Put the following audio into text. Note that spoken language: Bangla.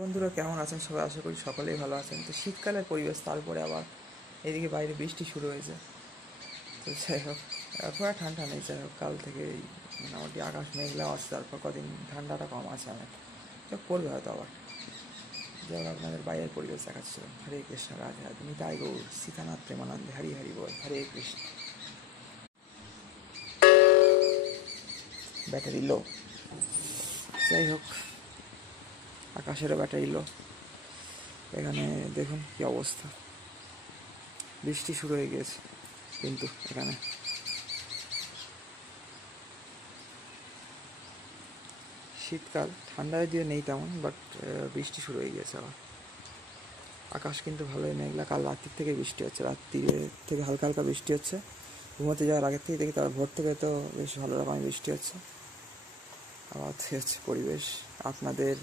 বন্ধুরা কেমন আছেন সবাই? আশা করি সকলেই ভালো আছেন। তো শীতকালের পরিবেশ, তারপরে আবার এদিকে বাইরে বৃষ্টি শুরু হয়েছে। তো যাই হোক, এখন আর ঠান্ডা নেই। যাই হোক, কাল থেকে মোটামুটি আকাশ মেঘলাও আছে, তারপর কদিন ঠান্ডাটা কম আছে অনেক। তো পড়বে হয়তো আবার। যাই হোক, আপনাদের বাইরের পরিবেশ দেখাচ্ছিল। হরে কৃষ্ণ, রাধে রাধে, নিতাই গৌর সীতানাথ প্রেমানন্দে, হরি হরি বল, হরে কৃষ্ণ। Battery low. যাই হোক, আকাশেরও ব্যাটারি লো। এখানে দেখুন কি অবস্থা, বৃষ্টি শুরু হয়ে গিয়েছে। কিন্তু এখানে শীতকাল, ঠান্ডা যদিও নেই তেমন, বাট বৃষ্টি শুরু হয়ে গিয়েছে আবার। আকাশ কিন্তু ভালোই মেঘলা, কাল রাত্রির থেকে বৃষ্টি হচ্ছে, রাত্রির থেকে হালকা হালকা বৃষ্টি হচ্ছে। ঘুমোতে যাওয়ার আগের থেকে দেখি, তার ভোর থেকে তো বেশ ভালো রকমের বৃষ্টি হচ্ছে। আবার হচ্ছে পরিবেশ আপনাদের